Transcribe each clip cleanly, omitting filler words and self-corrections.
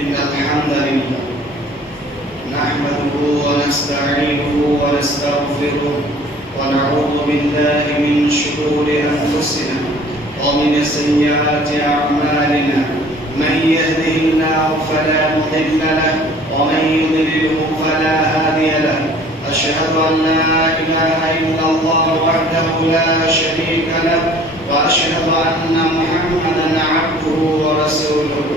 إن الحمد لله نحمده ونستعينه ونستغفره ونعوذ بالله من شرور أنفسنا ومن سيئات أعمالنا من يهده الله فلا مضل له ومن يضلله فلا هادي له أشهد أن لا إله إلا الله وحده لا شريك له وأشهد أن محمدا عبده ورسوله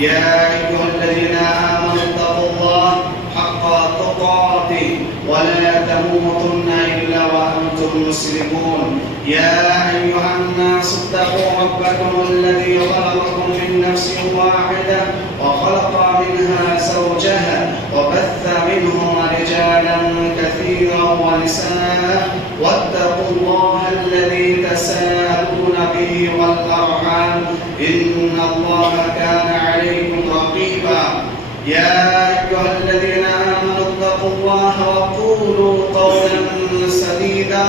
يا أيها الذين آمنوا اتقوا الله حق تقاته ولا تموتن إلا وأنتم مسلمون يا أيها الناس اتقوا ربكم الذي خلقكم من نفس واحدة وخلق منها زوجها وبث منهما رجالا كثيرا ونساء واتقوا الله الذي تساءلون به والأرحام إن الله كان عليكم رقيبا يا أيها الذين آمنوا اتقوا الله وقولوا قولا سديدا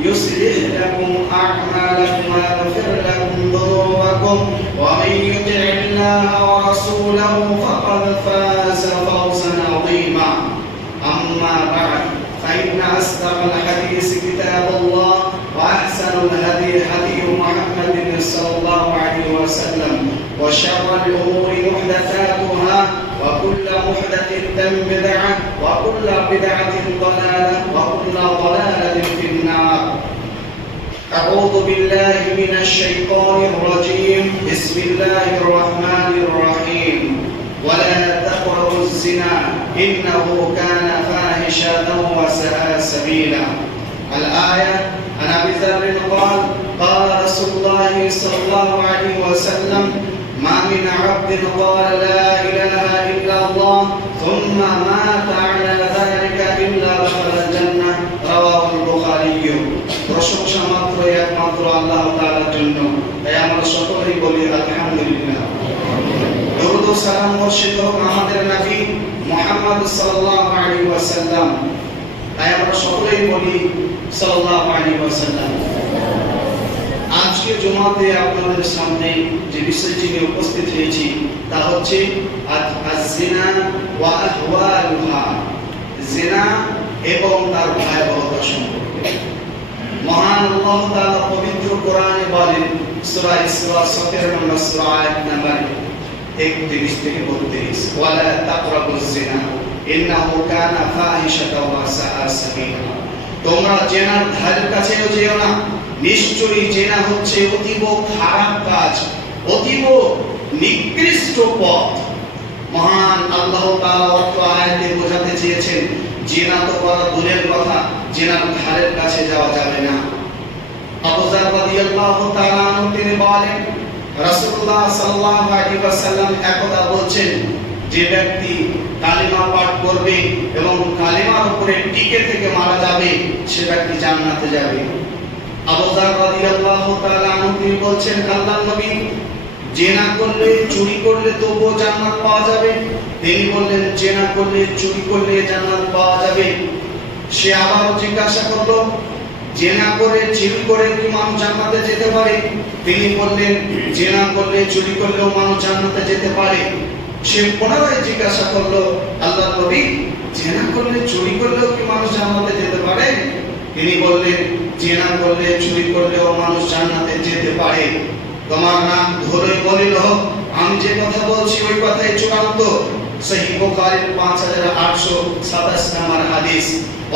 يصلح لكم أعمالكم ويغفر لكم ذنوبكم ومن يطع الله ورسوله فقد فاز فوزا عظيما أما بعد فإن أصدق الحديث كتاب الله وأحسن الهدي هدي محمد صلى الله عليه وسلم وشر الأمور محدثاتها وكل محدثة بدعة وكل بدعة ضلالة وكل ضلالة في النار. أعوذ بالله من الشيطان الرجيم بسم الله الرحمن الرحيم ولا تقربوا الزنا إنه كان فاحشة وساء سبيلا. الآية عن أبي ذر قال قال رسول الله صلى الله عليه وسلم ما من عبد قال لا إله إلا الله ثم مات على ذلك إلا دخل الجنة رواه البخاري. প্রশংসা মাত্র একমাত্র আল্লাহ তাআলার জন্য, তাই আমরা সকলেই বলি আলহামদুলিল্লাহ। দরুদ ও সালাম বর্ষিত হোক আমাদের নবী মুহাম্মদ সাল্লাল্লাহু আলাইহি ওয়াসাল্লাম, তাই আমরা সকলেই বলি সাল্লাল্লাহু আলাইহি ওয়াসাল্লাম। আজকে জুমাতে আপনাদের সামনে যে বিষয়টি নিয়ে উপস্থিত হয়েছি তা হচ্ছে আজ-জিনা ওয়া আহওয়ালুহা, জিনা এবং তার ভয়াবহতা সম্পর্কে। মহান আল্লাহ তাআলা পবিত্র কোরআনে বলেন সূরা ইসরা 17 নম্বর সূরা আয়াত নাম্বার 31 থেকে 32 ওয়ালা তাকরাবুজ জিনা ইন্নাহু কানা ফাহিশাতাও ওয়া সাআ সাবিলা। তোমরা জেনার ধারের কাছেও যেও না, নিশ্চয়ই জেনা হচ্ছে অতীব খারাপ কাজ, অতীব নিকৃষ্ট পথ। মহান আল্লাহ তাআলা অত্র আয়াতে বোঝাতে চেয়েছেন জেনা তো করা দূরের কথা, জেনার ধারের কাছে যাওয়া যাবে না। আবু যার রাদিয়াল্লাহু তাআলা আনহু তিনি বলেন রাসূলুল্লাহ সাল্লাল্লাহু আলাইহি ওয়াসাল্লাম একদা বলেছেন যে ব্যক্তি কালিমা পাঠ করবে এবং কালিমার উপরে টিকে থেকে মারা যাবে সে ব্যক্তি জান্নাতে যাবে। আবু যার রাদিয়াল্লাহু তাআলা আনহু তিনি বলেন আল্লাহর নবী জেনা করলে চুরি করলে তবুও জান্নাত পাওয়া যাবে? তিনি বললেন জেনা করলে চুরি করলে জান্নাত পাওয়া যাবে। সে আবার জিজ্ঞাসা করলো জেনা করে চুরি করে কি মানুষ জান্নাতে যেতে পারে? তিনি বললেন জেনা করলে চুরি করলেও মানুষ জান্নাতে যেতে পারে। সে পুনরায় জিজ্ঞাসা করলো আল্লাহর নবী জেনা করলে চুরি করলেও কি মানুষ জান্নাতে যেতে পারে? তিনি বললেন জেনা করলে চুরি করলেও মানুষ জান্নাতে যেতে পারে। তোমার নাম ধরে বলিল আমি যে কথা বলছি ওই কথাই চূড়ান্ত। সহিহ বুখারীর 5827 নম্বর হাদিস।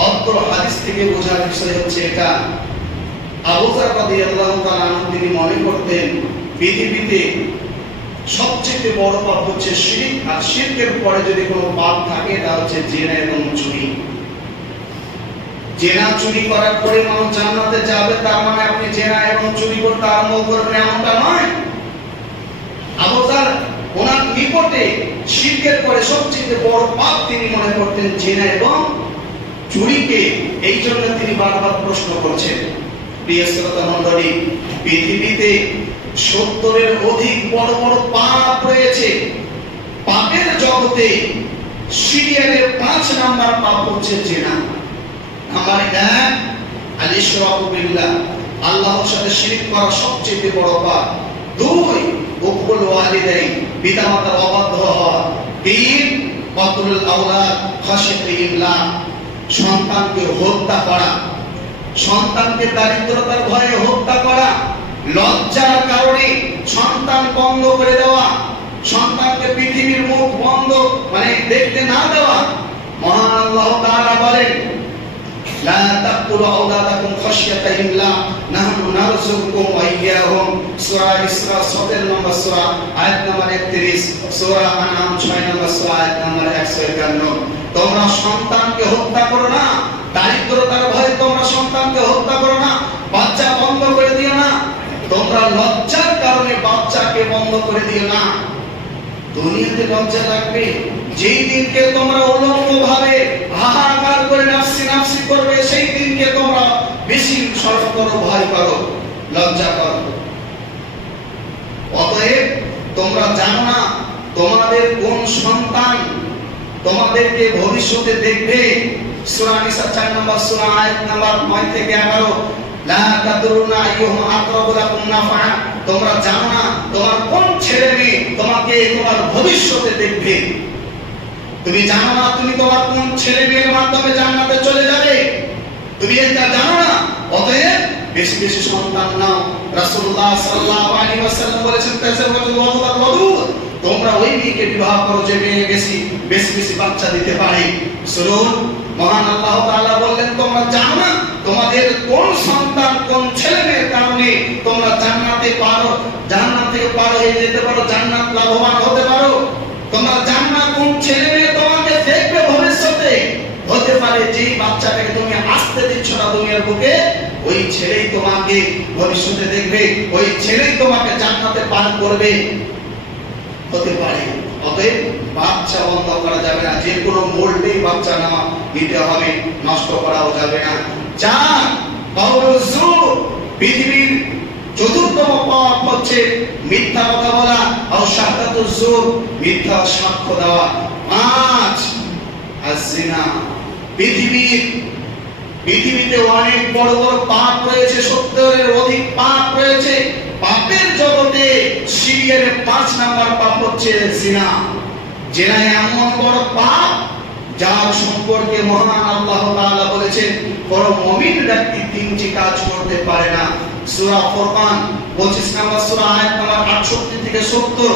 অত্র হাদিস থেকে বোঝার বিষয় হচ্ছে এটা। আবু যার রাদিয়াল্লাহু তাআলা আনহু তিনি মনে করতেন পৃথিবীতে সবচেয়ে বড় পাপ হচ্ছে শিরক, আর শিরকের পরে যদি কোনো পাপ থাকে তা হচ্ছে জিনা এবং চুরি। জেনা চুরি করার পরে মানুষ জান্নাতে যাবে তার মানে আপনি জেনা এবং চুরি করতে আরম্ভ করবেন এমনটা নয়। আবু যার ওনার নিকটে শিরকের পরে সবচেয়ে বড় পাপ তিনি মনে করতেন জেনা এবং চুরিকে। এই জন্য তিনি বারবার প্রশ্ন করছেন। প্রিয় শ্রোতা মণ্ডলী, পৃথিবীতে 70-এর অধিক বড় বড় পাপ রয়েছে। পাপের জগতে সিরিয়ালের 5 নাম্বার পাপ হচ্ছে জেনা। নাম্বার 1 আল-ইশরাকু বিল্লাহ, আল্লাহর সাথে শিরক করা সবচেয়ে বড় পাপ। 2 উকুল ওয়ালিদাইন, পিতামাতার অবাধ্য হওয়া। তিন কতলুল আওলাদ খাশিয়াতি ইমলাক, সন্তানকে হত্যা করা, সন্তানকে দারিদ্রতার ভয়ে হত্যা করা, লজ্জার কারণে সন্তান বন্ধ করে দেওয়া, সন্তানকে পৃথিবীর মুখ বন্ধ মানে দেখতে না দেওয়া। মহান আল্লাহ তাআলা বলেন লা তাকতুলু আওলাদাকুম খাশিয়াতা ইমলাক নাহনু নারযুকুকুম ওয়া ইয়্যাহুম। সূরা ইসরা 17 নম্বর সূরা আয়াত নম্বর 31, সূরা আনআম 6 নম্বর সূরা আয়াত নম্বর 151। তোমরা সন্তানকে হত্যা করো না, দারিদ্রতার ভয়ে তোমরা সন্তানকে হত্যা করো না, বাচ্চা বন্ধ করে দিও না, তোমরা লজ্জার কারণে বাচ্চাকে বন্ধ করে দিও না। দুনিয়াতে লজ্জা লাগবে যেই দিনকে তোমরা উলঙ্গ ভাবে হাহাকার করে নাফসি নাফসি করবে, সেই দিনকে তোমরা বেশি শরম করো, ভয় করো, লজ্জা করো। অতএব তোমরা জানো না তোমাদের কোন সন্তান তোমাদেরকে ভবিষ্যতে দেখবে। সূরা নিসা 4 নম্বর সূরা আয়াত নম্বর 9 থেকে 11, লা তাদরুনা আইয়ুহুম আকরাবু লাকুম নাফআ। তোমরা জানো না তোমার কোন ছেলে মেয়ে তোমাকে তোমার ভবিষ্যতে দেখবে। তুমি জানো না তুমি তোমার কোন ছেলে মেয়ের মাধ্যমে জান্নাতে চলে যাবে, তুমি এটা জানো না। অতএব বেশি বেশি সন্তান নাও। রাসূলুল্লাহ সাল্লাল্লাহু আলাইহি ওয়াসাল্লাম বলেছেন তোমরা ওই মেয়েকে বিবাহ করো যে মেয়ে বেশি বেশি বাচ্চা দিতে পারে। শুনুন, মহান আল্লাহ তাআলা বললেন তোমরা জানো না তোমাদের কোন সন্তান কোন ছেলে মেয়ের কারণে তোমরা জান্নাতে পারো, জান্নাত থেকে পার হয়ে যেতে পারো, জান্নাত লাভবান হতে পারো। তোমরা জানো না কোন ছেলে মেয়ে তোমাকে দেখবে ভবিষ্যতে। হতে পারে যেই বাচ্চাটাকে তুমি আসতে দিচ্ছ না দুনিয়ার বুকে, ওই ছেলেই তোমাকে ভবিষ্যতে দেখবে, ওই ছেলেই তোমাকে জান্নাতে পার করবে, হতে পারে। অতএব বাচ্চা বন্ধ করা যাবে না, যে কোনো মোল্ডেই বাচ্চা না নিতে হবে, নষ্ট করাও যাবে না। চার কওলুজ্জুর, পৃথিবীর চতুর্থম পাপ হচ্ছে মিথ্যা কথা বলা, আর শাহাদাতুজ্জুর, মিথ্যা সাক্ষ্য দেওয়া। পাঁচ আয-যিনা, পৃথিবীতে অনেক বড় বড় পাপ রয়েছে, 70-এর অধিক পাপ রয়েছে। পাপের জগতে সিরিয়ালের 5 নাম্বার পাপ হচ্ছে জিনা। জিনা এমন বড় পাপ যার সম্পর্কে মহান আল্লাহ তাআলা বলেছেন কোন মুমিন ব্যক্তি 3টি কাজ করতে পারে না। সূরা ফুরকান 25 নম্বর সূরা আয়াত নম্বর 68 থেকে 70,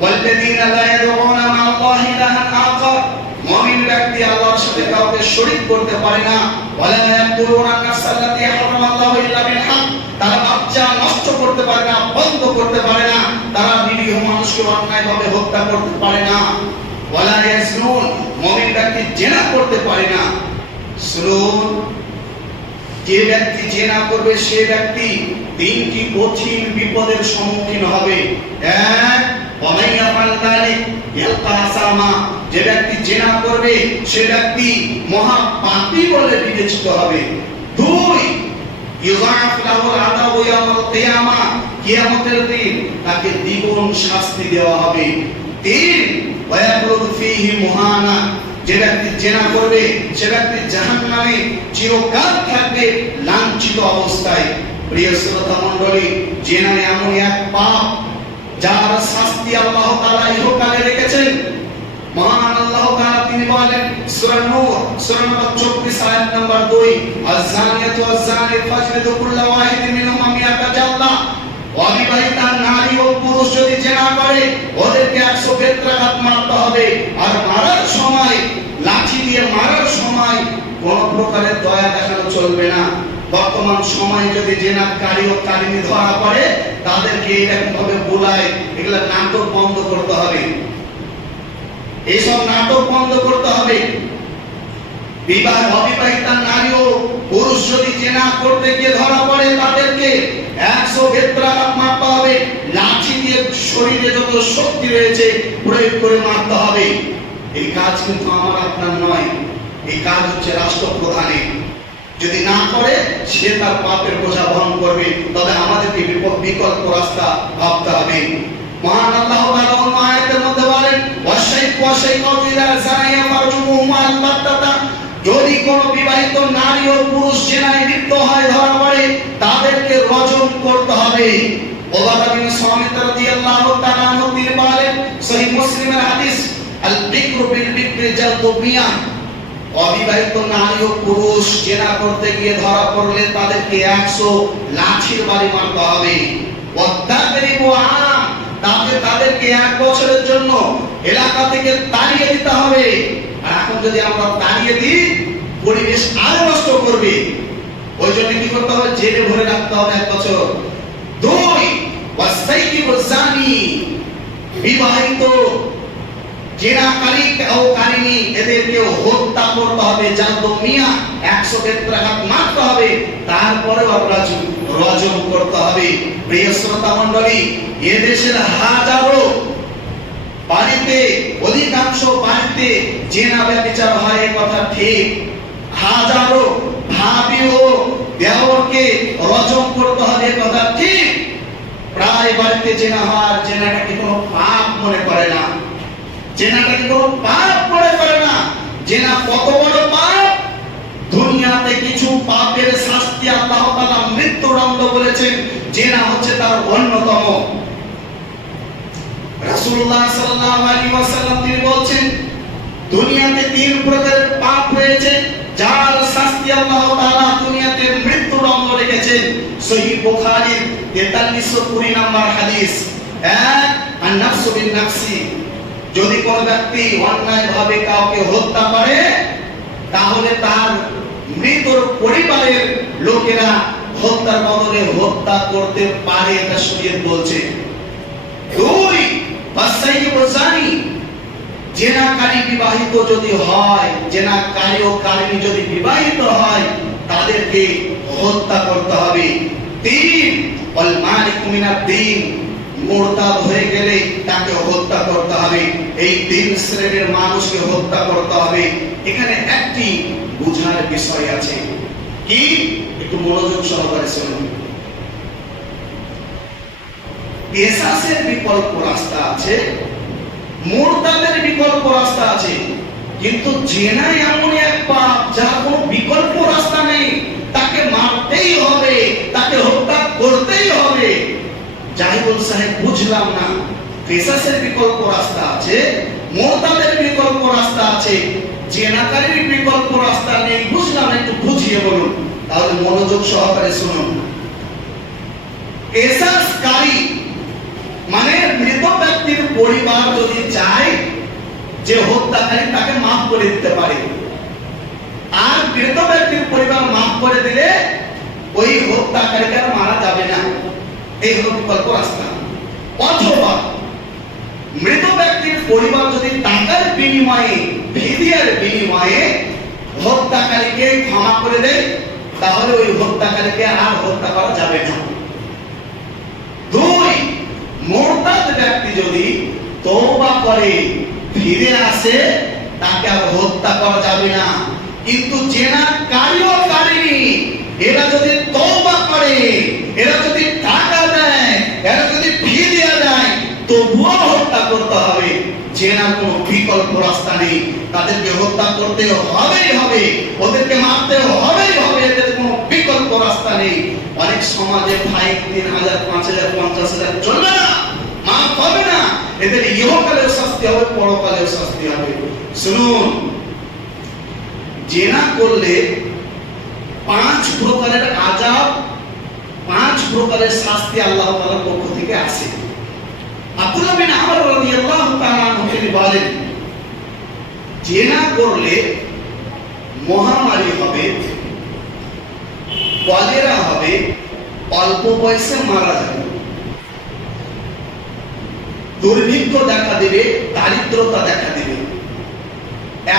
ওয়াল্লাযীনা লা ইয়াদউনা মা'আল্লাহি ইলাহান আখার, মুমিন ব্যক্তি আল্লাহর সাথে কাউকে শরীক করতে পারে না। ওয়ালা ইয়াকুলুনা নাফসাল্লাতী হারামাল্লাহু ইল্লা বিল হক, তারা বাচ্চা নষ্ট করতে পারে না, বন্ধ করতে পারে না, তারা নিরীহ মানুষকে অন্যায়ভাবে হত্যা করতে পারে না। ওয়ালা ইয়াজনুন, মুমিন ব্যক্তি জিনা করতে পারে না। শুনুন, যে ব্যক্তি জিনা করবে সে ব্যক্তি 3টি কঠিন বিপদের সম্মুখীন হবে। এক, ওয়ামাইয়াফাল যালিক ইয়ালকা আসামা, যে ব্যক্তি জিনা করবে সে ব্যক্তি মহা পাপী বলে বিবেচিত হবে। 2, ইউযাফ লাহুল আযাবু ইয়াউমাল কিয়ামা, কিয়ামতের দিন তাকে দ্বিগুণ শাস্তি দেওয়া হবে। 3, ওয়ায়াখলুদু ফীহি মুহানা, যে ব্যক্তি জিনা করবে সে ব্যক্তি জাহান্নামে চিরকাল থাকবে লাঞ্ছিত অবস্থায়। প্রিয় শ্রোতা মণ্ডলী, জিনা এমন এক পাপ যার শাস্তি আল্লাহ তাআলা ইহকালে রেখেছেন। মহান আল্লাহ তাআলা তিনি বলেন সূরা নূর সূরা নম্বর 24 আয়াত নম্বর 2, আয-যানিয়াতু ওয়াজ-যানি ফাজলিদু কুল্লা ওয়াহিদিন মিনহুমা মিআতা জাল্লা, অবিবাহিতা নারী ও পুরুষ যদি জিনা করে ওদেরকে 100 বেত্রাঘাত মারতে হবে। আর মারার সময় লাঠি দিয়ে মারার সময় কোন প্রকারের দয়া দেখানো চলবে না। বর্তমান সময়ে যদি জিনাকারী ও কারিনী ধরা পড়ে তাদেরকে এরকম ভাবে বুলায়, এগুলা নাটক বন্ধ করতে হবে, এইসব নাটক বন্ধ করতে হবে। অবিবাহিতা নারী ও পুরুষ যদি জিনা করতে গিয়ে ধরা পড়ে তাদেরকে 100 বেত্রাঘাত মারতে হবে, লাঠি দিয়ে শরীরে যত শক্তি রয়েছে প্রয়োগ করে মারতে হবে। এই কাজ কিন্তু আমার আপনার নয়, এই কাজ হচ্ছে রাষ্ট্রপ্রধানের। যদি না করে সে তার পাপের বোঝা বহন করবে। তবে আমাদেরকে বিকল্প রাস্তা ভাবতে হবে। মহান আল্লাহ তাআলা অন্য আয়াতের মধ্যে বলেন ওয়াশাইকু ওয়াশাইকাতু ইযা যানিয়া ফারজুহুমা আল-বাত্তাতা, যদি কোনো বিবাহিত নারী ও পুরুষ জিনায় লিপ্ত হয় ধরা পড়ে তাদেরকে রজম করতে হবে। ওবাদা বিন সামিত রাদিয়াল্লাহু তাআলা তিনি বলেন সহিহ মুসলিমের হাদিস, আল বিকরু বিল বিকরি জালদু মিয়া, অবিবাহিত নারী ও পুরুষ জেনা করতে গিয়ে ধরা পড়লে তাদেরকে 100 লাঠির বাড়ি মারতে হবে। ওয়াদারিবু আম, তাদেরকে 1 বছরের জন্য এলাকা থেকে তাড়িয়ে দিতে হবে। আর এখন যদি আমরা তাড়িয়ে দিই, পরিবেশ আরো নষ্ট করবে। ওই জন্য কি করতে হবে? জেলে ভরে রাখতে হবে 1 বছর। 2 ওয়াসাইয়িবু জানি, বিবাহিত জেনাকারী ও কারিনী এদেরকে হত্যা করতে হবে। জালদু মিয়া, 100 বেত্রাঘাত মারতে হবে, তারপরে রজম করতে হবে। প্রিয় শ্রোতা মণ্ডলী, এদেশের হাজারো বাড়িতে, অধিকাংশ বাড়িতে জেনা ব্যভিচার হয়, এই কথা ঠিক। হাজারো ভাবি ও দেওরকে রজম করতে হবে, এই কথা ঠিক। প্রায় বাড়িতে জেনা হয়, জেনাটাকে কোনো পাপ মনে করে না, জেনাটাকে কোনো পাপ মনে করে না। জেনা কত বড় পাপ! দুনিয়াতে কিছু পাপের শাস্তি আল্লাহ তাআলা মৃত্যুদণ্ড বলেছেন, জেনা হচ্ছে তার অন্যতম। রাসূলুল্লাহ সাল্লাল্লাহু আলাইহি ওয়াসাল্লাম তিনি বলেছেন, দুনিয়াতে 3 প্রকারের পাপ রয়েছে যার শাস্তি আল্লাহ তাআলা দুনিয়াতে মৃত্যুদণ্ড রেখেছেন। সহিহ বুখারীর 4320 নম্বর হাদিস। 1 আন-নাফসু বিন-নাফসি, যদি কোন ব্যক্তি অন্যায়ভাবে কাউকে হত্যা করে, তাহলে তার মৃতর পরিবারের লোকেরা হত্যার বদলে হত্যা করতে পারে, এটা শরীয়ত বলছে। 2 ওয়াসাইয়িবু জানি, জেনাকারী বিবাহিত যদি হয়, জেনাকারী ও কারিনী যদি বিবাহিত হয়, তাদেরকে হত্যা করতে হবে। 3 ওয়াল মালিকু মিনাদ-দ্বীন, মুরতাদ হয়ে গেলে তাকে হত্যা করতে হবে। এই 3 শ্রেণীর মানুষকে হত্যা করতে হবে। এখানে একটি বুঝার বিষয় আছে, কি? একটু মনোযোগ সহকারে শুনুন। কিসাসের বিকল্প রাস্তা আছে, মুরতাদের বিকল্প রাস্তা আছে, কিন্তু জেনা এমন এক পাপ যার কোনো বিকল্প রাস্তা নেই, তাকে মারতেই হবে, তাকে হত্যা করতেই হবে। জাহিদুল সাহেব, বুঝলাম না, কিসাসের বিকল্প রাস্তা আছে, মুরতাদের বিকল্প রাস্তা আছে, জেনাকারীর বিকল্প রাস্তা নেই, বুঝলাম না, একটু বুঝিয়ে বলুন। তাহলে মনোযোগ সহকারে শুনুন। কিসাসকারী মানে মৃত ব্যক্তির পরিবার যদি চায় যে হত্যাকারী তাকে মাফ করে দিতে পারে, আর মৃত ব্যক্তির পরিবার মাফ করে দিলে ওই হত্যাকারীকে আর মারা যাবে না, এই হলো বিকল্প রাস্তা। অথবা মৃত ব্যক্তির পরিবার যদি টাকার বিনিময়ে, ফিদিয়ার বিনিময়ে হত্যাকারীকে ক্ষমা করে দেয়, তাহলে ওই হত্যাকারীকে আর হত্যা করা যাবে না। 2 মুরতাদ ব্যক্তি যদি তওবা করে ফিরে আসে, তাকে আর হত্যা করা যাবে না। কিন্তু জেনাকারী ও কারিনী এরা যদি তওবা করে, এরা যদি টাকা দেয়, এরা যদি ফিদিয়া দেয়, তবুও হত্যা করতে হবে। জেনার কোনো বিকল্প রাস্তা নেই, তাদেরকে হত্যা করতে হবেই হবে, ওদেরকে মারতে হবেই হবে, এদের কোনো বিকল্প রাস্তা নেই। অনেক সমাজে 3000, 5000, 50,000 চলবে না, মাফ হবে না, এদের ইহকালেও শাস্তি হবে, পরকালেও শাস্তি হবে। শুনুন, জেনা করলে 5 প্রকারের আযাব, 5 প্রকারের শাস্তি আল্লাহ তাআলার পক্ষ থেকে আসে। আব্দুল্লাহ বিন আমর রাদিয়াল্লাহু তাআলা আনহু তিনি বলেন, জেনা করলে মহামারী হবে, কলেরা হবে, অল্প বয়সে মারা যাবে, দুর্ভিক্ষ দেখা দেবে, দারিদ্রতা দেখা দেবে,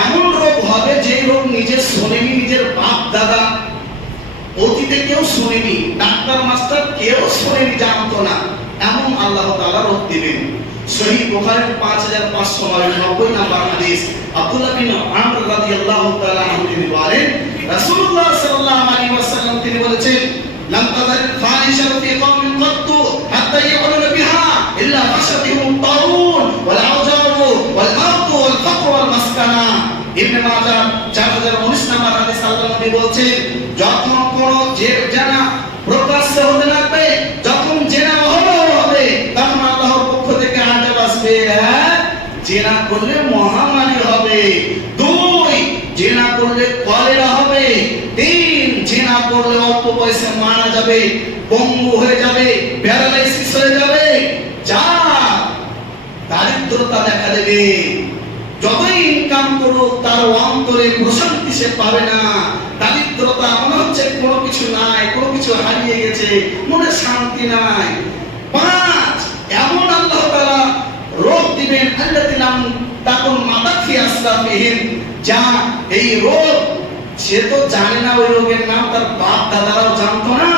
এমন রোগ হবে যে রোগ নিজে শোনেনি, নিজের বাপ দাদা অতীতে কেউ শোনেনি, ডাক্তার মাস্টার কেউ শোনেনি, জানতো না, এমন আল্লাহ তাআলা রোগ দিবেন। সহিহ বুখারীর 5590 নম্বর হাদিস। আব্দুল্লাহ বিন আমর রাদিয়াল্লাহু তাআলা আনহু তিনি বলেন, রাসূলুল্লাহ সাল্লাল্লাহু আলাইহি ওয়াসাল্লাম তিনি বলেছেন, লাম তাযাল ফাহিশাতু ফি কওমিন কাত্তু হাত্তা ইয়া'লামু বিহা ইল্লা ফাশাতিহুম তাউন ওয়াল আওজাউ ওয়াল মাউত ওয়াল ফাকর ওয়াল মাসকানা। ইবনে মাজাহ 4019 নম্বর হাদিস। আল্লাহ নবী বলেছেন, যখন কোন জেনা প্রকাশ্যে হতে লাগবে, যখন জেনা হবে, তখন আল্লাহর পক্ষ থেকে আযাব আসবে, জিনা করলে মহামারী হবে। 2 জিনা করলে কলেরা হবে। 3 জিনা করলে অল্প বয়সে মারা যাবে, পঙ্গু হয়ে যাবে, প্যারালাইসিস হয়ে যাবে। 4 দারিদ্রতা দেখা দেবে। যতই ইনকাম করুক তার অন্তরে প্রশান্তি সে পাবে না। দারিদ্রতা মনে হচ্ছে কোনো কিছু নাই, কোনো কিছু হারিয়ে গেছে, মনে শান্তি নাই। 5 এমন আল্লাহ তাআলা রোগ দিবেন, আল্লাযিনাম তাকুন মাতাফি আসলাফিহিম, যা এই রোগ সে তো জানে না ওই রোগের নাম, তার বাপ দাদারাও জানতো না,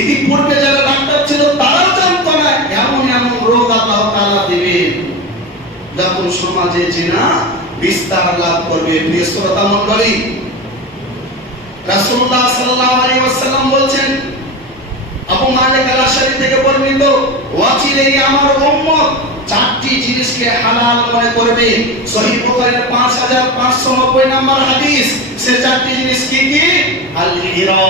ইতিপূর্বে যারা ডাক্তার ছিল তারাও জানতো না। এমন এমন রোগ আল্লাহ তাআলা দিবেন যখন সমাজে জিনা বিস্তার লাভ করবে। প্রিয় শ্রোতা মণ্ডলী, রাসূলুল্লাহ সাল্লাল্লাহু আলাইহি ওয়াসাল্লাম বলেন, আবু মালিক আল-আশআরী থেকে বর্ণিত, ওয়াচিলেই আমার উম্মত 4টি জিনিসকে হালাল মনে করবে। সহিহ বুখারীর 5590 নম্বর হাদিস। সে 4টি জিনিস কি কি? আল হিরা,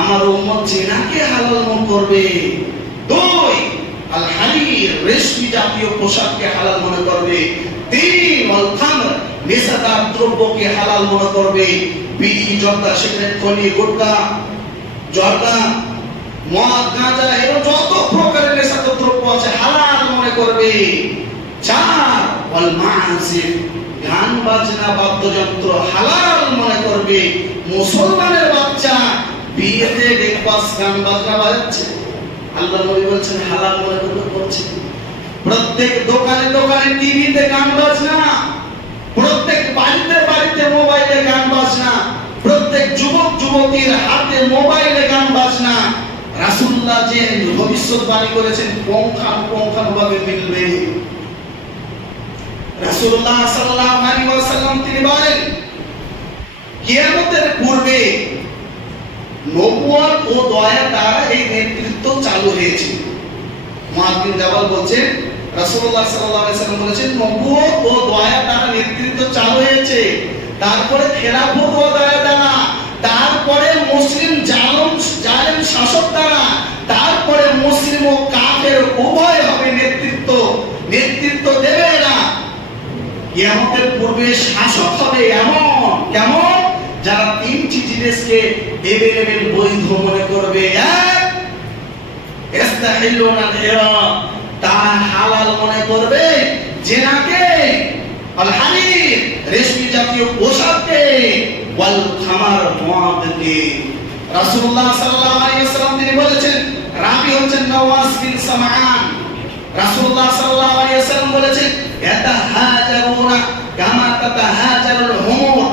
আমার উম্মত জিনাকে হালাল মনে করবে। 2 আল হারির, রেশমি জাতীয় পোশাককে হালাল মনে করবে। 3 আল খামর, নেশাদার দ্রব্যকে হালাল মনে করবে। বিড়ি, জর্দা, সিগারেট, খনি, গুটখা, জর্দা, মদ, গাঁজা এর যত প্রকারের নেশাদার দ্রব্য আছে হালাল মনে করবে। 4 ওয়াল মাআসিফ, গান বাজনা বাদ্যযন্ত্র হালাল মনে করবে। মুসলমানের বাচ্চা বিয়েতে দেখবাস গান বাজনা বাজাচ্ছে, আল্লাহ নবী বলছেন হালাল মনে করবে, করছে। প্রত্যেক দোকানে দোকানে টিভিতে গান বাজনা, প্রত্যেক বাড়িতে বাড়িতে মোবাইলে গান বাজনা, প্রত্যেক যুবক যুবতীর হাতে মোবাইলে গান বাজনা। রাসূলুল্লাহ যে ভবিষ্যৎবাণী করেছেন পুঙ্খানুপুঙ্খভাবে মিলবে। রাসূলুল্লাহ সাল্লাল্লাহু আলাইহি ওয়াসাল্লাম তিনি বলেন, কিয়ামতের পূর্বে নবুয়ত ও দয়া দ্বারা এই নেতৃত্ব চালু হয়েছে। মুআয বিন জাবাল বলেন, রাসূলুল্লাহ সাল্লাল্লাহু আলাইহি ওয়াসাল্লাম বলেছেন নবুয়ত ও দয়া দ্বারা নেতৃত্ব চালু হয়েছে, তারপরে খেলাফত ও দয়া দ্বারা, তারপরে মুসলিম জালেম শাসক দ্বারা, তারপরে মুসলিম ও কাফের উভয় হবে নেতৃত্ব দেবে না। কিয়ামতের পূর্বে শাসক হবে এমন, কেমন? যারা 3টি জিনিসকে এভেলেবল বৈধ মনে করবে। 1 ইস্তাহিলুন আল হিরা, তারা হালাল মনে করবে জিনাকে, আল হারির, রেশমি জাতীয় পোশাককে, ওয়াল খামার, মদকে। রাসূলুল্লাহ সাল্লাল্লাহু আলাইহি ওয়াসাল্লাম তিনি বলেছেন, রাবি হচ্ছেন নওয়াস বিন সামআন, রাসূলুল্লাহ সাল্লাল্লাহু আলাইহি ওয়াসাল্লাম বলেছেন, ইয়াতাহাজারুনা কামা তাতাহাজারুল হুমুর,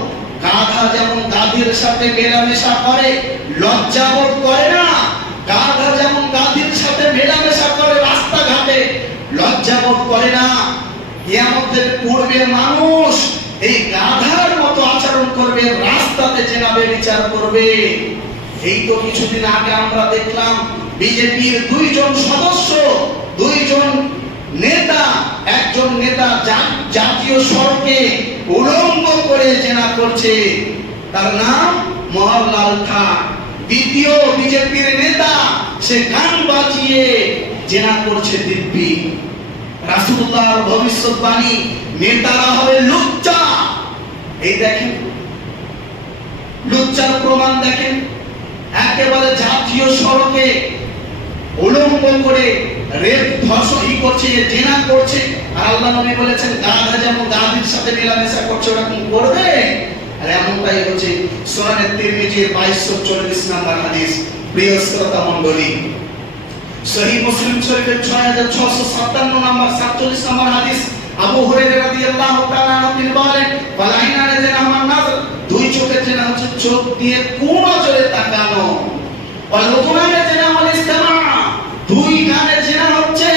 গাধা যেমন গাধীর সাথে মেলামেশা করে, লজ্জাবোধ করে না, গাধা যেমন গাধীর সাথে মেলামেশা করে রাস্তাঘাটে, লজ্জাবোধ করে না। কিয়ামতের পূর্বে মানুষ এই গাধার মতো আচরণ করবে, রাস্তাতে জেনাবে বিচার করবে। এই তো কিছুদিন আগে আমরা দেখলাম বিজেপির 2 জন সদস্য, 2 জন নেতা, একজন নেতা জাতীয় সড়কে উলঙ্গ করে জেনা করছে, তার নাম মোহনলাল খান। দ্বিতীয় বিজেপির নেতা, সে গান বাজিয়ে জেনা করছে দিব্যি। রাসূলুল্লাহর ভবিষ্যৎবাণী, নেতারা হবে লুচ্চা। এই দেখেন লুচ্চার প্রমাণ দেখেন, একেবারে জাতীয় সড়কে উলঙ্গ করে রেপ ধর্ষণ করছে, জেনা করছে। আর আল্লাহ নবী বলেছেন গাধা যেমন গাধীর সাথে মেলামেশা করছে ওরকম করবে। আর এমনটাই হচ্ছে সুনানে তিরমিজির 2240 নম্বর হাদিস। প্রিয় শ্রোতা মণ্ডলী, সহিহ মুসলিম শরীফের 6657 নম্বর 47 নম্বর হাদিস, আবু হুরায়রা রাদিয়াল্লাহু তাআলা তিনি বলেন, ফালাইনানে জেনা আমার নাজর, 2 চোখের জেনা হচ্ছে চোখ দিয়ে কোন নজরে তাকানো। ওয়ালুকুনানে জেনা ওয়াল ইসতিমা, 2 কানের জেনা হচ্ছে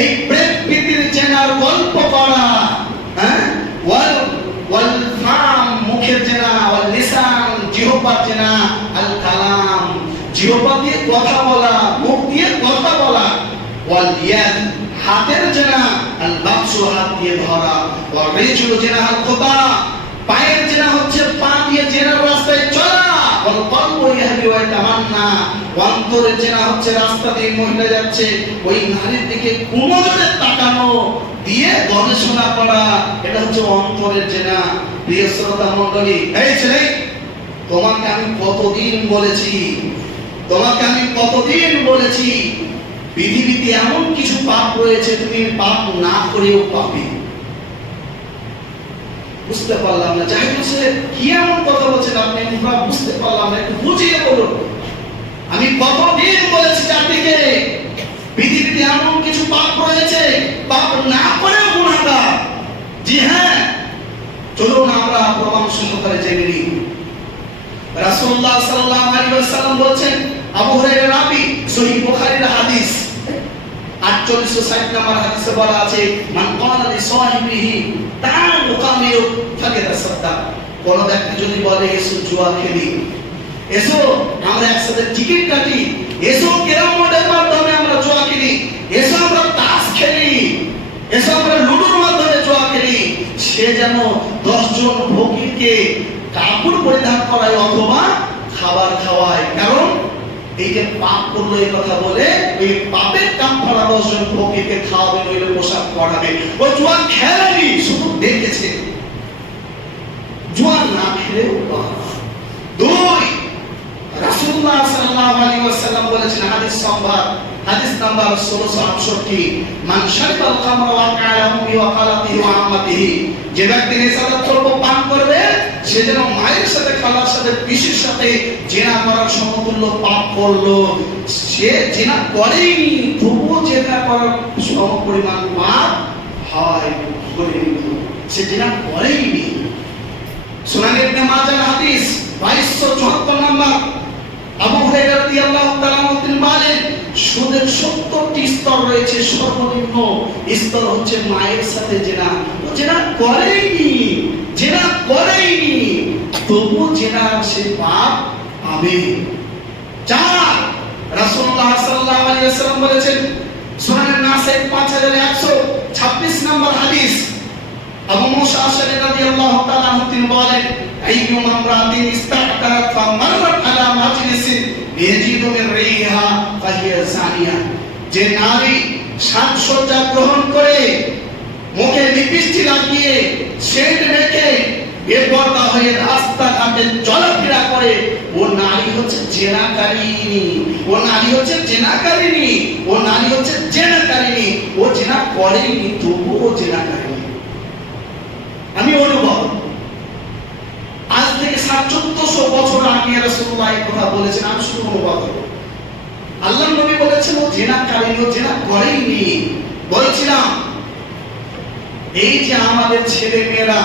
এই প্রেমপ্রীতির জেনার গল্প করা। হ্যাঁ, ওয়াল ফাম, মুখের জেনা, ওয়াল লিসান, জিহ্বার জেনা, আল কালাম, জিহ্বা দিয়ে কথা বলা, মুখ দিয়ে কথা বলা। ওয়াল ইয়াদ, হাতের জেনা, আল বাকসু, হাত দিয়ে ধরা। ওয়াল রিজলু জেনা, আল খুতা, পায়ের জেনা হচ্ছে পা দিয়ে জেনার রাস্তায় চলা। ওয়াল কলবু ইয়াহদি ওয়া ইয়াতামান্না, অন্তরের জেনা হচ্ছে রাস্তা দিয়ে মহিলা যাচ্ছে, ওই নারীর দিকে কুনজরে তাকানো দিয়ে গবেষণা করা, এটা হচ্ছে অন্তরের জেনা। প্রিয় শ্রোতা মণ্ডলী, এই ছেলে, তোমাকে আমি কতদিন বলেছি, তোমাকে আমি কতদিন বলেছি, পৃথিবীতে এমন কিছু পাপ রয়েছে তুমি পাপ না করেও পাবে। বুঝতে পারলাম না, যাই বলছে কি এমন কথা বলছেন আপনি, আমরা বুঝতে পারলাম না, একটু বুঝিয়ে বলুন। আমি কতদিন বলেছি চারদিকে পৃথিবীতে এমন কিছু পাপ রয়েছে পাপ না করেও গুনাহগার। জি হ্যাঁ, চলুন আমরা প্রমাণ সহকারে জেনে নিই। রাসূলুল্লাহ সাল্লাল্লাহু আলাইহি ওয়াসাল্লাম বলেছেন, আবু হুরায়রা রাবী, সহিহ বুখারীর হাদিস 4860 নম্বর হাদিসে বলা আছে, মান ক্বালা লি সাহিবিহি তাআলু কামিরু ফালিয়াতাসাদ্দাক, কোন ব্যক্তি যদি বলে এসো জুয়া খেলি, এসো আমরা একসাথে টিকিট কাটি, এসো ক্যারাম বোর্ডের মাধ্যমে আমরা জুয়া খেলি, এসো আমরা তাস খেলি, এসো আমরা লুডোর মাধ্যমে জুয়া খেলি, সে যেন 10 জন ফকিরকে কাপড় পরিধান করায় অথবা খাবার খাওয়ায়। কারণ এই যে পাপ করলো এই কথা বলে ওই পাপের কাফারা 10 জন ফকিরকে খাওয়াবে, নইলে পোশাক পরাবে। ও জুয়া খেলেনি, শুধু দেখেছে, জুয়া না খেলেও পাপ। 2, রাসূলুল্লাহ সাল্লাল্লাহু আলাইহি ওয়াসাল্লাম বলেছেন, হাদিস সংবাদ, হাদিস নাম্বার 1668, মান শারিবাল খামরা ওয়া কালা উম্মি ওয়া খালাতিহি ওয়া আম্মাতিহি, যে ব্যক্তি নেশাদার দ্রব্য পান করবে সে যেন মায়ের সাথে, খালার সাথে, পিসির সাথে জিনা করার সমতুল্য পাপ করলো। সে জিনা করেনি, তবুও জিনা করার সমপরিমাণ পাপ হয়, সে জিনা করেনি। সুনান ইবনে মাজাহ হাদিস 2274 নম্বর, আবু হুরায়রা রাদিয়াল্লাহু তাআলা তিনি বলেন, সুদের 70টি স্তর রয়েছে, সর্বনিম্ন স্তর হচ্ছে মায়ের সাথে জিনা। ও জিনা করেনি, জিনা করেনি, তবু জিনা সে পাপ পাবে। 4, রাসূলুল্লাহ সাল্লাল্লাহু আলাইহি ওয়াসাল্লাম বলেছেন, সুনান নাসাই 5126 নম্বর হাদিস, আবু মুসা আশআরী রাদিয়াল্লাহু তাআলা তিনি বলেন, আইয়ুমা ইমরাতিন ইস্তাহতারাত ফামাররাত আলা মাজলিসিন ইয়াজিদু মিন রিহা ফাহিয়া জানিয়া, যে নারী সাজসজ্জা গ্রহণ করে, মুখে লিপস্টিক লাগিয়ে, সেন্ট মেখে বেপরদা হয়ে রাস্তাঘাটে চলাফেরা করে, ও নারী হচ্ছে জেনাকারিনী, ও নারী হচ্ছে জেনাকারিনী, ও নারী হচ্ছে জেনাকারিনী, ও জেনা করেনি, তবুও জেনাকারিনী। আমি অনুভব, আজ থেকে 1400 বছর আগে রাসূলুল্লাহ এই কথা বলেছেন, আমি শুধু অনুভব করব। আল্লাহর নবী বলেছেন ও জিনাকারী, ও জিনা করেনি। বলছিলাম এই যে আমাদের ছেলে মেয়েরা,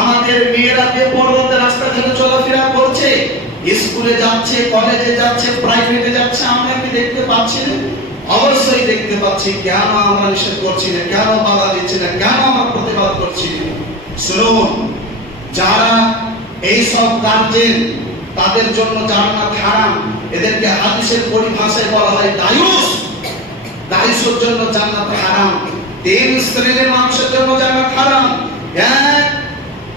আমাদের মেয়েরা বেপরদা রাস্তাঘাটে চলাফেরা করছে, স্কুলে যাচ্ছে, কলেজে যাচ্ছে, প্রাইভেটে যাচ্ছে, আমরা কি দেখতে পাচ্ছি না? অবশ্যই দেখতে পাচ্ছি। কেন আমরা নিষেধ করছি না? কেন বাধা দিচ্ছি না? কেন আমরা প্রতিবাদ করছি না? শুনুন, যারা এই সব গার্জেন, তাদের জন্য জান্নাত হারাম, এদেরকে হাদিসের পরিভাষায় বলা হয় দায়ুস। দায়ুসের জন্য জান্নাত হারাম। 3 শ্রেণীর মানুষের জন্য জান্নাত হারাম। 1,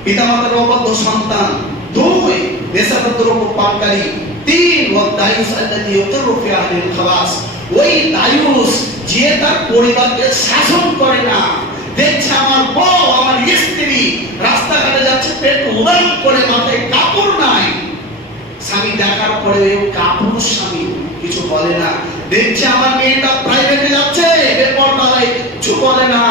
পিতামাতার অবদ্ধ সন্তান। 2, নেশাদার দ্রব্য পানকারী। 3, ওয়া দায়ুস আল্লাযী ইয়াকিরু ফি আহলিল খাওয়াস, ওই দায়ুস যে তার পরিবারকে শাসন করে না। দেখছে আমার বউ, আমার স্ত্রী রাস্তাঘাটে যাচ্ছে, পেট উদান করে, মাথায় কাপড় নাই, স্বামী দেখার পরে কাপুরুষ স্বামী কিছু বলে না। দেখছে আমার মেয়েটা প্রাইভেটে যাচ্ছে, বেপরদা হয়ে কিছু বলে না।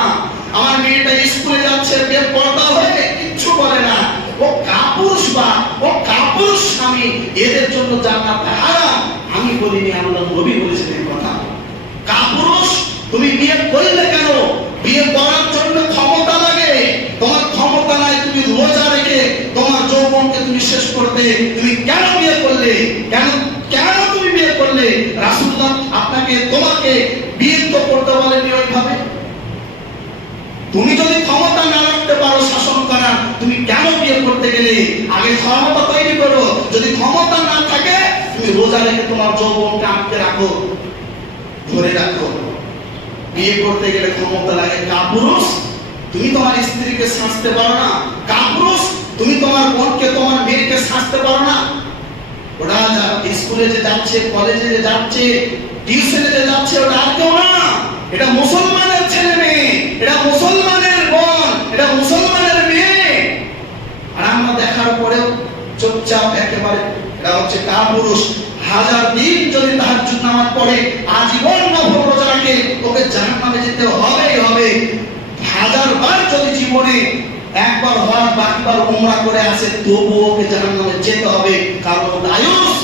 আমার মেয়েটা স্কুলে যাচ্ছে, বেপরদা হয়ে কিছু বলে না। ও কাপুরুষ বা ও কাপুরুষ স্বামী, এদের জন্য জান্নাত হারাম। আমি বলিনি, আল্লাহর নবী বলেছেন এই কথা। কাপুরুষ তুমি বিয়ে করলে কেন? বিয়ে করার জন্য ক্ষমতা লাগে, তোমার ক্ষমতা নাই, তুমি রোজা রেখে তোমার যৌবনকে তুমি শেষ করতে, তুমি কেন বিয়ে করলে? কেন কেন তুমি বিয়ে করলে? রাসূলুল্লাহ আপনাকে, তোমাকে বিয়ে তো করতে বলেনি ওইভাবে। তুমি যদি ক্ষমতা না রাখতে পারো শাসন করার, তুমি কেন বিয়ে করতে গেলে? আগে ক্ষমতা তৈরি করো। যদি ক্ষমতা না থাকে, তুমি রোজা রেখে তোমার যৌবনকে আটকে রাখো, ধরে রাখো। বিয়ে করতে গেলে ক্ষমতা লাগে। কাপুরুষ তুমি তোমার স্ত্রীকে সাজতে পারো না। কাপুরুষ তুমি তোমার বোনকে, তোমার মেয়েকে সাজতে পারো না। ওরা স্কুলে যে যাচ্ছে, কলেজে যে যাচ্ছে, টিউশনে যে যাচ্ছে, ওটা আর কেউ না, এটা মুসলমানের ছেলে মেয়ে, এটা মুসলমানের বোন, এটা মুসলমানের মেয়ে। আর আমরা দেখার পরেও চুপচাপ একেবারে, এটা হচ্ছে কাপুরুষ। হাজার দিন যদি তাহাজ্জুদ নামাজ পড়ে, আজীবন নফল রোজা রাখে, ওকে জাহান্নামে যেতে হবেই হবে। হাজার বার যদি জীবনে একবার হজ বাকিবার উমরা করে আসে, তবুও ওকে জাহান্নামে যেতে হবে, কারণ দায়ুস।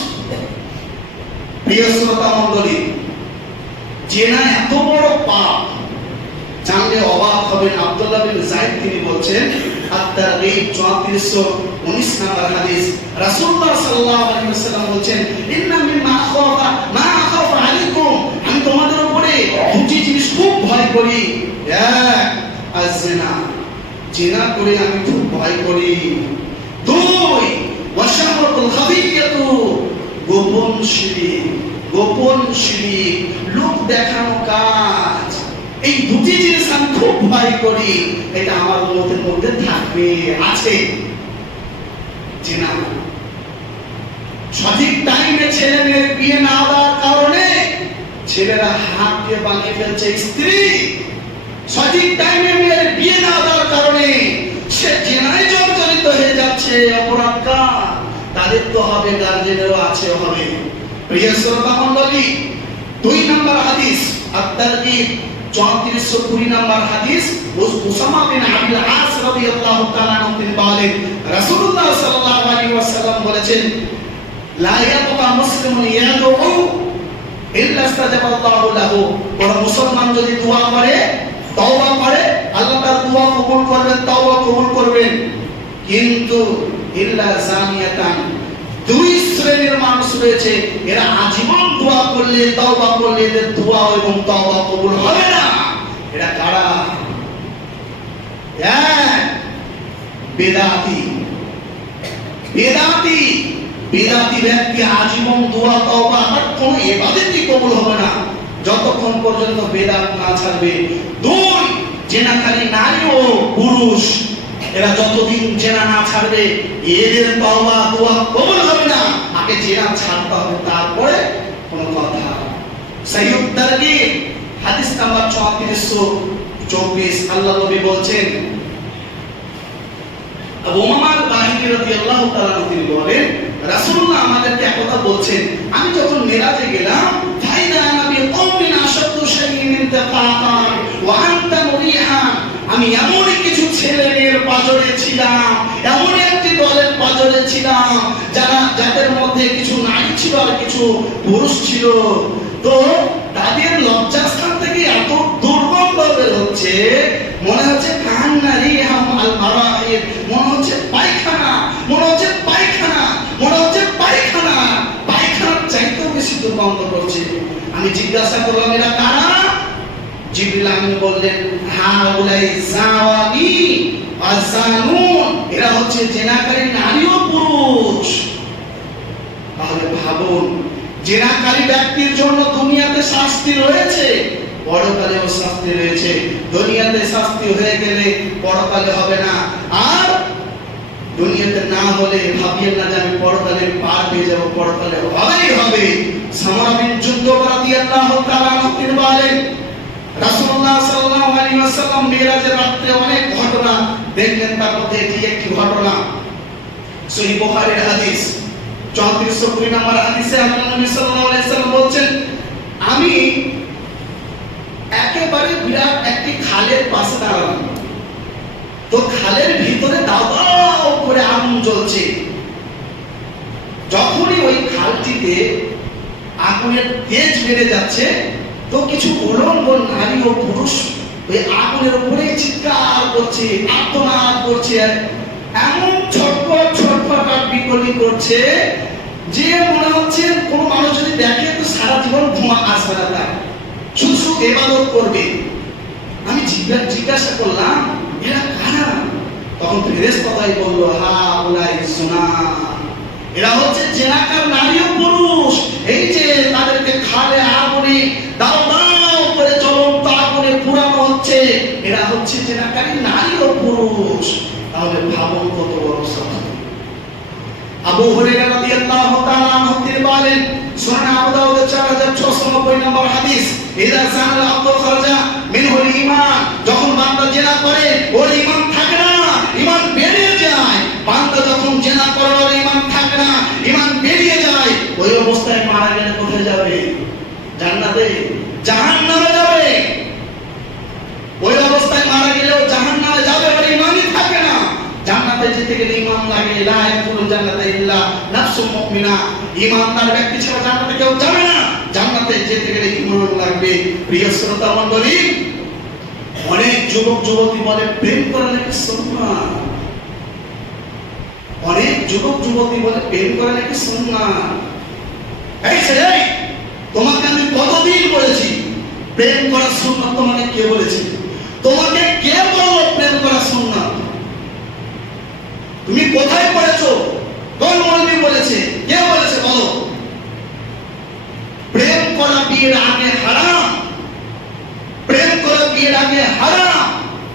প্রিয় শ্রোতা মণ্ডলী, জেনা এত বড় পাপ, জানলে অবাক হবেন। আব্দুল্লাহ বিন যায়েদ তিনি বলছেন, আত-তারগীব 3419 নম্বর হাদিস, রাসূলুল্লাহ সাল্লাল্লাহু আলাইহি ওয়াসাল্লাম বলছেন, ইন্না মিম্মা আখাফা মা আখাফা আলাইকুম, আমি তোমাদের উপরে দুটি জিনিস খুব ভয় করি। এক, আয-জিনা, জিনা করে আমি খুব ভয় করি। দুই, ওয়াশাহওয়াতুল খাফিয়াতু, গোপন শিরক, গোপন শিরক, লোক দেখানো কাজ। এই দুটি জিনিস আমি খুব ভয় করি, এটা আমার উম্মতের মধ্যে থাকবে, আছে। জিনা, সঠিক টাইমে ছেলে মেয়ের বিয়ে না দেওয়ার কারণে ছেলেরা হাত দিয়ে বানিয়ে ফেলছে স্ত্রী। সঠিক টাইমে মেয়ের বিয়ে না দেওয়ার কারণে সে জিনায় জর্জরিত হয়ে যাচ্ছে। অপরাধকার তাদের তো হবে, গার্জেনেরও আছে, হবে। প্রিয় শ্রোতা মণ্ডলী, 2 নম্বর হাদিস, আত-তারগীব 3420 নম্বর হাদিস, উসামা বিন আবিল আস রাদিয়াল্লাহু তাআলা আনহু তিনি বলেন, রাসূলুল্লাহ সাল্লাল্লাহু আলাইহি ওয়াসাল্লাম বলেছেন, লা ইয়াবকা মুসলিমুন ইয়াদউ ইল্লা ইস্তাজাবাল্লাহু লাহু, কোন মুসলমান যদি দোয়া করে, তওবা করে, আল্লাহ তার দোয়া কবুল করবেন, তওবা কবুল করবেন। কিন্তু ইল্লা জানিয়াতান, 2 শ্রেণীর মানুষ রয়েছে, এরা আজীবন দোয়া করলে, তওবা করলে এদের দোয়া এবং তওবা কবুল হবে না। এরা কারা? বেদাতি। বেদাতি, বেদাতি ব্যক্তি আজীবন দোয়া তওবা আর কোনো ইবাদতই কবুল হবে না যতক্ষণ পর্যন্ত বেদাত না ছাড়বে। 2, জেনাকারী নারী ও পুরুষ, এরা যতদিন জেনা না ছাড়বে, এদের তওবা দোয়া কবুল হবে না। আগে জেনা ছাড়তে হবে, তারপরে কোনো কথা। সহিহ তারগীব হাদিস নাম্বার 3424, আল্লাহ নবী বলছেন, আবু উমামা আল-বাহিলি রাদিয়াল্লাহু তাআলা তিনি বলেন, রাসূলুল্লাহ আমাদেরকে একথা বলছেন, আমি যখন মিরাজে গেলাম, ফাইদা নবী কওমিন আশাদু শাইইন ইনতিফাকান ওয়া আনতা মুরিহান, আমি এমন কিছু ছেলে মেয়ের পাজরে ছিলাম, এমন একটি দলের পাজরে ছিলাম, যাদের মধ্যে কিছু নারী ছিল আর কিছু পুরুষ ছিল। তো তাদের লজ্জাস্থান থেকে এত দুর্গন্ধ বের হচ্ছে, মনে হচ্ছে কান্নারি হাম আল মারাহিদ, মনে হচ্ছে পায়খানা, মনে হচ্ছে পায়খানা, মনে হচ্ছে পায়খানা, পায়খানার চাইতেও বেশি দুর্গন্ধ করছে। আমি জিজ্ঞাসা করলাম, এরা কারা? জিবরিল আমিন বললেন, হাউলাই জাওয়ানি আযানুন, এরা হচ্ছে জেনাকারী নারী ও পুরুষ। তাহলে ভাবুন, জেনাকারী ব্যক্তির জন্য দুনিয়াতে শাস্তি রয়েছে, পরকালেও শাস্তি রয়েছে। দুনিয়াতে শাস্তি হয়ে গেলে পরকালে হবে না, আর দুনিয়াতে না হলে ভাবিয়েন না যে আমি পরকালে পার পেয়ে যাব, পরকালে হবেই হবে। সামরা বিন জুনদুব রাদিয়াল্লাহু তাআলা তিনি বলেন, রাসূলুল্লাহ সাল্লাল্লাহু আলাইহি ওয়াসাল্লাম মিরাজের রাতে অনেক ঘটনা দেখলেন, তার মধ্যে এটি একটি ঘটনা। সহিহ বুখারীর হাদিস 3420 নম্বর হাদিসে আল্লাহ নবী সাল্লাল্লাহু আলাইহি ওয়াসাল্লাম বলছেন, আমি একেবারে বিরাট একটি খালের পাশে দাঁড়ালাম, তো খালের ভিতরে দাও দাও করে আগুন জ্বলছে। যখনই ওই খালটিতে আগুনের তেজ বেড়ে যাচ্ছে, তো কিছু উলঙ্গ নারী ও পুরুষ ওই আগুনের উপরে চিৎকার করছে, আর্তনাদ করছে, এমন ছটফট ছটফট আর বিকলি করছে যে মনে হচ্ছে কোনো মানুষ যদি দেখে তো সারা জীবন ঘুমা আসবে না, তার শুধু শুধু ইবাদত করবে। আমি জিজ্ঞাসা করলাম, এরা কারা? তখন ফেরেশতাই বলল, হাউলাই সুনা, এরা হচ্ছে জেনাকার নারী ও পুরুষ। এই যে তাদেরকে খালে আগুনে দাও দাও করে জ্বলন্ত আগুনে পুরানো হচ্ছে, এরা হচ্ছে জেনাকারী নারী ও পুরুষ। তাহলে ভাবুন কত বড় শাস্তি। আবু হুরায়রা রাদিয়াল্লাহু তাআলা আনহু তিনি বলেন, সুনান আবু দাউদ 4690 নম্বর হাদিস, ইযা জানাল আব্দু খারাজা মিনহুল ঈমান, যখন বান্দা জিনা করে ওর ঈমান থাকে না, ঈমান বেরিয়ে যায়। বান্দা যখন জিনা করে ওর ঈমান থাকে না, ঈমান বেরিয়ে যায়। ওই অবস্থায় মারা গেলে কোথায় যাবে? জান্নাতে? জাহান্নামে যাবে। ওই অবস্থায় মারা গেলেও জাহান্নামে যাবে, ওর ঈমানই থাকে না। জান্নাতে যেতে গেলে ঈমান লাগে। লা ইয়াদখুলুল জান্নাতা ইল্লা নাফসুম মুমিনা, ঈমানদার ব্যক্তি ছাড়া জান্নাতে কেউ যাবে না। জান্নাতে যেতে গেলে ঈমান লাগবে। প্রিয় শ্রোতা মণ্ডলী, অনেক যুবক যুবতী বলে প্রেম করা নাকি সুন্নাত। অনেক যুবক যুবতী বলে প্রেম করা নাকি সুন্নাত। এই ছেলে, তোমাকে আমি কতদিন বলেছি প্রেম করা সুন্নাত? তোমাকে কে বলেছে? তোমাকে কে বলল প্রেম করা সুন্নাত? তুমি কোথায় পড়েছো? কোন মৌলবী বলেছে? কে বলেছে বলো? প্রেম করা বিয়ের আগে হারাম, প্রেম করা বিয়ের আগে হারাম,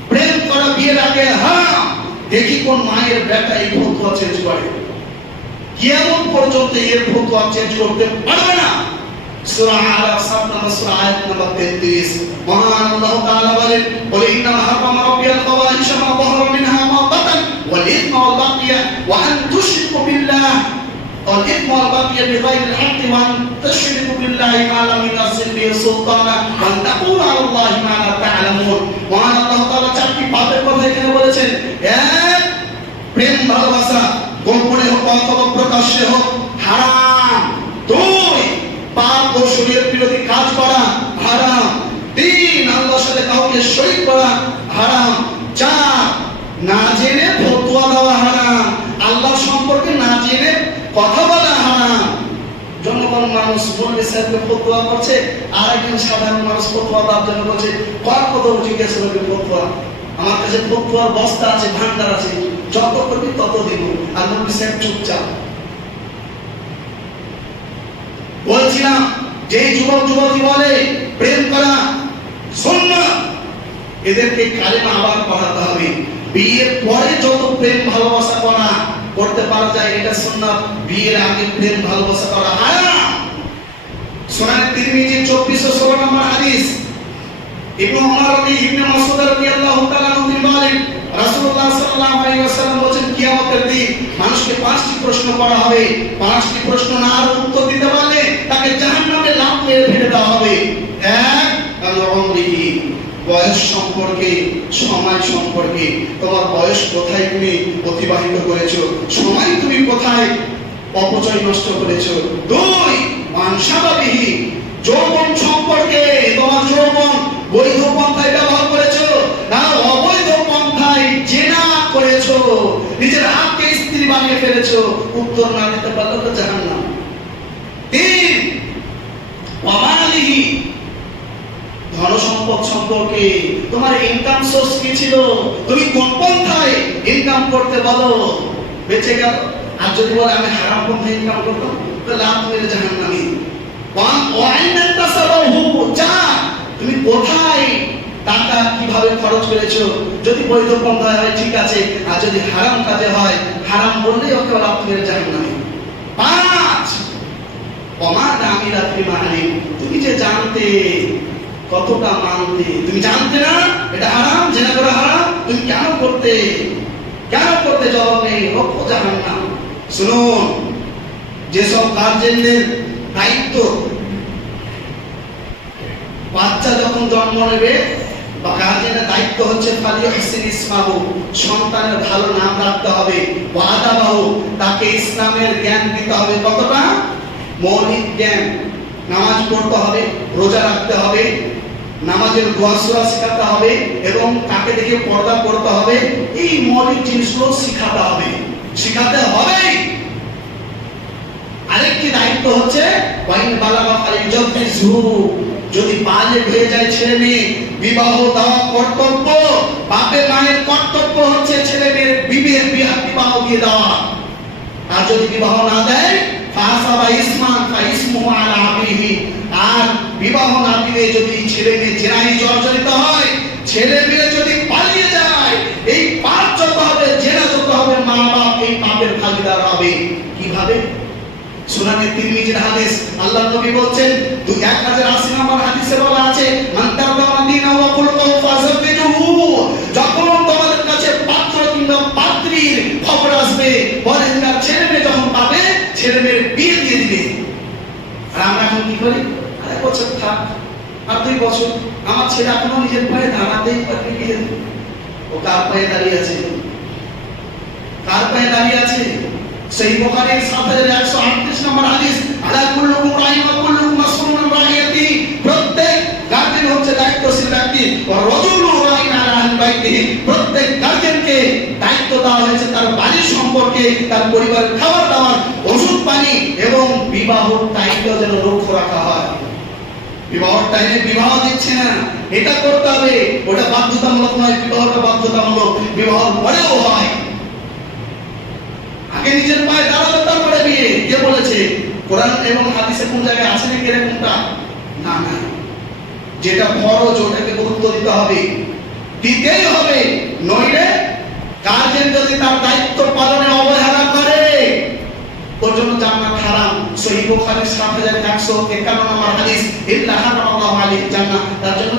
প্রেম করা বিয়ের আগে হারাম। দেখি কোন মায়ের বেটা এই ফতোয়া চেঞ্জ করে। কিয়ামত পর্যন্ত এর ফতোয়া চেঞ্জ করতে পারবে না। সূরা আরাফ 7 নম্বর সূরা আয়াত নম্বর 33, মহান আল্লাহ তাআলা বলেন, বলে ইন্নামা হারামা রাব্বিয়াল ফাওয়াহিশা মা যাহারা মিনহা মা বাতান ওয়াল ইথমা ওয়াল বাগয়া ওয়া আন তুশরিকু বিল্লাহ ওয়াল ইথমা ওয়াল বাগয়া বিগাইরিল হাক্কি ওয়া আন তুশরিকু বিল্লাহি মা লাম ইউনাজ্জিল বিহি সুলতানা ওয়া আন তাকুলু আলাল্লাহি মা লা তা'লামুন। মহান আল্লাহ তাআলা চারটি পাপের কথা এখানে বলেছেন। এক, প্রেম ভালোবাসা গোপনে হোক অথবা প্রকাশ্যে হোক হারাম। দুই, পাপ ও শরীয়ত বিরোধী কাজ করা হারাম। তিন, আল্লাহর সাথে কাউকে শরীক করা হারাম। চার, না জেনে ফতোয়া দেওয়া হারাম। আল্লাহ সম্পর্কে না জেনে কথা বলা হারাম। জনগণ মানুষ মৌলবী সাহেবকে ফতোয়া করছে, আর একজন সাধারণ মানুষ ফতোয়া দেওয়ার জন্য বলছে কর কত জিজ্ঞেস করবে ফতোয়া। আমার কাছে ফতোয়ার বস্তা আছে, ভান্ডার আছে, যত করবি তত দিব। আর মৌলবী সাহেব চুপচাপ। বলছিলাম যে যুবক যুবতী বলে প্রেম করা সুন্নাত, এদেরকে কালেমা আবার পড়াতে হবে। বিয়ের পরে যত প্রেম ভালোবাসা করা করতে পারা যায় এটা সুন্নাত, বিয়ের আগে প্রেম ভালোবাসা করা হারাম। সুনানে তিরমিজি 2416 নম্বর হাদিস, ইবনে ওমর ইবনে মাসউদ রাদিয়াল্লাহু তাআলা তিনি বলেন, রাসূলুল্লাহ সাল্লাল্লাহু আলাইহি ওয়াসাল্লাম বলেন, কিয়ামতের দিন মানুষকে 5টি প্রশ্ন করা হবে। 5টি প্রশ্ন না আর উত্তর দিতে পারলে তাকে জাহান্নামে লাফ মেরে ফেলে দেওয়া হবে। এক, আল-উমরিহি, বয়স সম্পর্কে, সময় সম্পর্কে। তোমার বয়স কোথায় তুমি অতিবাহিত করেছো, সময় তুমি কোথায় অপচয় নষ্ট করেছো। দুই, মানসাবাবিহি, যৌবন সম্পর্কে। তোমার যৌবন বৈধ পন্থায় ব্যবহার করেছো না অবৈধ পন্থায় জিনা করেছো, নিজের হাতকে স্ত্রী বানিয়ে ফেলেছো। উত্তর না দিতে পারলে তো জাহান্নাম। তিন, ওয়ামালিহি, ধন সম্পদ সম্পর্কে। তোমার ইনকাম সোর্স কি ছিল, তুমি কোন পন্থায় ইনকাম করতে বলো, বেঁচে গেল। আর যদি বলে আমি হারাম পন্থায় ইনকাম করতাম, তাহলে লাভ মেরে জাহান্নামী। তুমি কোথায় টাকা কিভাবে খরচ করেছো, যদি বৈধ পন্থায় হয় ঠিক আছে, আর যদি হারাম কাজে হয়, হারাম বললেই ওকে লাভ মেরে জাহান্নামী। পাঁচ, তুমি যে জানতে কতটা মানতে, তুমি জানতে না এটা হারাম, জেনা করা হারাম, তুমি কেন করতে জবাব নেই, রক্ষ জাহান্নাম। শুনুন, যেসব গার্জেনদের দায়িত্ব, বাচ্চা যখন জন্ম নেবে বা গার্জেনের দায়িত্ব হচ্ছে ফালিহসিন ইসমাহু, সন্তানের ভালো নাম রাখতে হবে, ওয়াদাবাহু, তাকে ইসলামের জ্ঞান দিতে হবে। কতটা? মৌলিক জ্ঞান। নামাজ পড়তে হবে, রোজা রাখতে হবে, নামাজের দোয়া সূরা শেখাতে হবে এবং তাকে দেখে পর্দা করতে হবে। এই মৌলিক জিনিসগুলো শিখাতে হবে। আরেকটি দায়িত্ব হচ্ছে ওয়াইন বালাগা ফালিজাফিজহু, যদি বালেগ হয়ে যায় ছেলে মেয়ে, বিবাহ দেওয়া কর্তব্য। বাপের মায়ের কর্তব্য হচ্ছে ছেলে মেয়ের বিবাহ দিয়ে দেওয়া। আর যদি বিবাহ না দেয়, ফাসাবা ইসমান ফাইসমুহু আলা আবিহি, আর বিবাহ না দিলে যদি ছেলে মেয়ে জেনায় জর্জরিত হয়, ছেলে মেয়ে যদি পালিয়ে যায়, এই পাপ যত হবে, জেনা যত হবে, মা বাপ এই পাপের ভাগীদার হবে। কি সুনানে তিরমিজির হাদিস, আল্লাহর নবী বলছেন 1080 নম্বর হাদিসে বলা আছে, মান তারদাউনা দীনাহু ওয়া খুলুকাহু ফাযাওবিজুহু। যখন তোমাদের কাছে পাত্র কিংবা পাত্রীর খবর আসবে, পরের ছেলে মেয়ে যখন পাবে, ছেলে মেয়ের বিয়ে দিয়ে দিবে। আর আমরা এখন কি করি? আরে বছর থাক, আর 2 বছর, আমার ছেলে এখনো নিজের পায়ে দাঁড়াতেই পারে, বিয়ে দেব। ও কার পায়ে দাঁড়িয়ে আছে? কার পায়ে দাঁড়িয়ে আছে? সেই বুখারীর 7138 নম্বর হাদিস, আলা কুল্লুকুম রাইন ওয়া কুল্লুকুম মাসউলুন আন রাইয়াতিহি। প্রত্যেক গার্ডিয়ান হচ্ছে দায়িত্বশীল ব্যক্তি, ওয়া রাজুলু রাইন আলা আহলি বাইতিহি। প্রত্যেক গার্ডিয়ানকে দায়িত্ব দেওয়া হয়েছে তার বাড়ির সম্পর্কে, তার পরিবারের খাবার দাবার, ওষুধ পানি এবং বিবাহের দায়িত্ব যেন লক্ষ্য রাখা হয়। বিবাহের টাইমে বিবাহ দিচ্ছে না, এটা করতে হবে, ওটা বাধ্যতামূলক নয়। বিবাহটা বাধ্যতামূলক, বিবাহ পরেও হয়। আগে নিজের পায়ে দাঁড়াবে, তারপরে বিয়ে। কে বলেছে? কোরআন এবং হাদিসে কোন জায়গায় আছে নাকি এরকমটা? না না, যেটা ফরজ ওটাকে গুরুত্ব দিতে হবে, দিতেই হবে। নইলে গার্জেন যদি তার দায়িত্ব পালনে অবহেলা করে, ওর জন্য জান্নাত হারাম। সহিহ বুখারী 7151 নম্বর হাদিস, ইল্লা হারামাল্লাহু আলাইহি জান্নাত, তার জন্য